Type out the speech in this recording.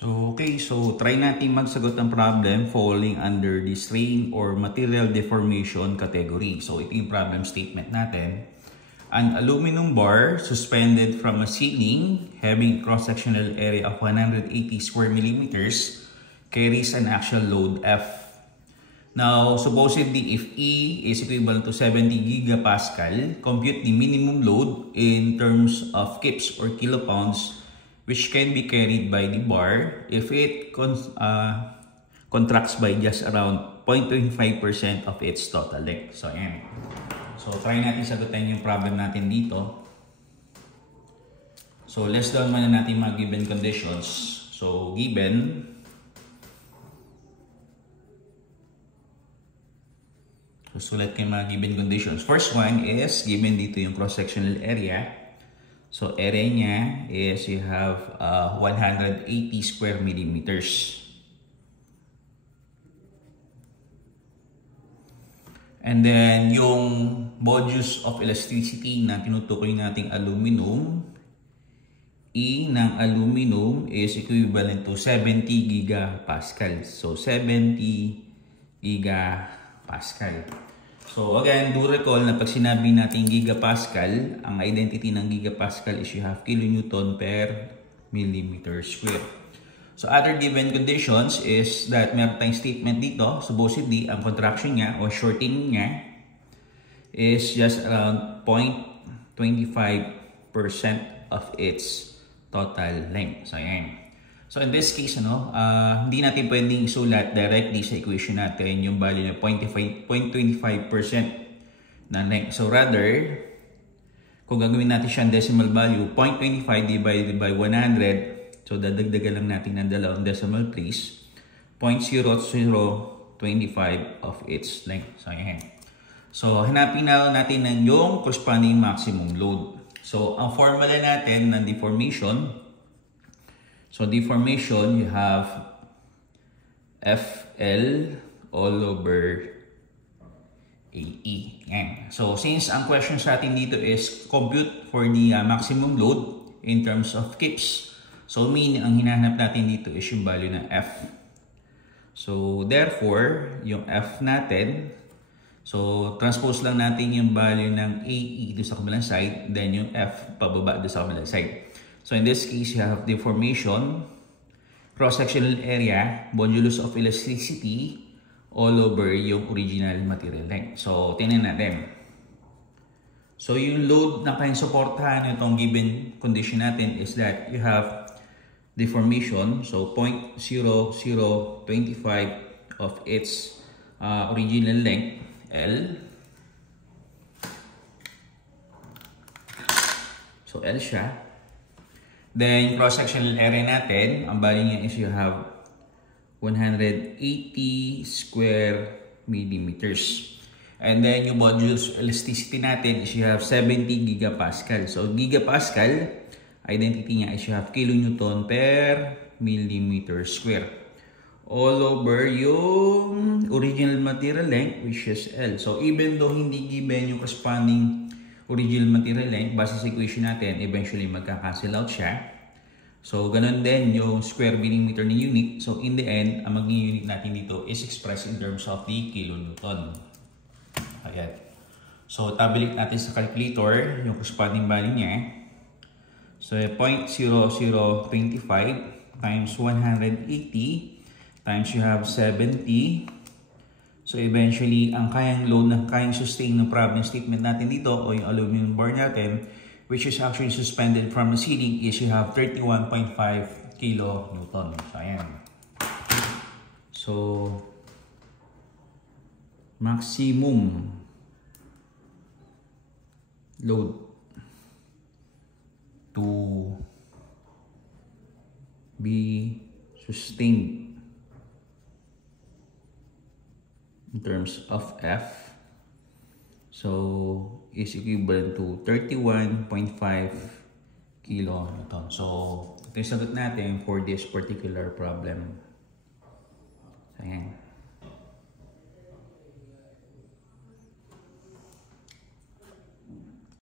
So try natin magsagot ng problem falling under the strain or material deformation category. So ito yung problem statement natin. An aluminum bar suspended from a ceiling having a cross-sectional area of 180 square millimeters carries an actual load F. Now, supposedly if E is equivalent to 70 gigapascal, compute the minimum load in terms of kips or kilopounds which can be carried by the bar if it contracts by just around 0.25% of its total length. So, ayan. So, try natin sagutin yung problem natin dito. So, less down muna natin mga given conditions. So, given. So, sulat kayo mga given conditions. First one is, given dito yung cross-sectional area. So, area niya is you have 180 square millimeters. And then, yung modulus of elasticity na tinutukoy nating aluminum, E ng aluminum is equivalent to 70 gigapascal. So, 70 gigapascal. So again, do recall na pag sinabi natin gigapascal, ang identity ng gigapascal is you have kilonewton per millimeter square. So other given conditions is that meron tayong statement dito, supposedly ang contraction niya o shortening niya is just around 0.25% of its total length. So ayan. So in this case, hindi natin pwedeng isulat directly sa equation natin yung value na 0.25% na length. So rather, kung gagawin natin siyang decimal value, 0.25 divided by 100, so dadagdagan lang natin ng dalawang decimal place, 0.0025 of its length. So ayan. So hanapin na natin yung corresponding maximum load. So ang formula natin ng deformation, so deformation, you have FL all over AE. Yan. So since ang question sa atin dito is compute for the maximum load in terms of kips. So meaning ang hinahanap natin dito is yung value ng F. So therefore, yung F natin, so transpose lang natin yung value ng AE dito sa kabilang side, then yung F pababa dito sa kabilang side. So in this case, you have deformation, cross-sectional area, modulus of elasticity, all over yung original material length. So tingnan natin. So yung load na kayang suportahan itong given condition natin is that you have deformation, so 0.0025 of its original length, L. So L siya. Then, cross-sectional area natin, ang value niya is you have 180 square millimeters. And then, yung modulus elasticity natin is you have 70 gigapascal. So, gigapascal, identity niya is you have kilonewton per millimeter square. All over yung original material length, which is L. So, even though hindi given yung corresponding original material length, base sa equation natin, eventually magka-cancel out siya. So, ganun din yung square millimeter ni unit. So, in the end, ang magiging unit natin dito is expressed in terms of the kilonewton. Ayan. So, tabulate natin sa calculator yung corresponding value niya. So, 0.0025 times 180 times you have 70. So eventually, ang kayang load na kayang sustain ng problem statement natin dito o yung aluminum bar natin, which is actually suspended from the ceiling, is you have 31.5 kilonewton. So ayan. So maximum load to be sustained in terms of F, so is equivalent to 31.5 kilonewton. So ito yung sagot natin for this particular problem. So, ayan.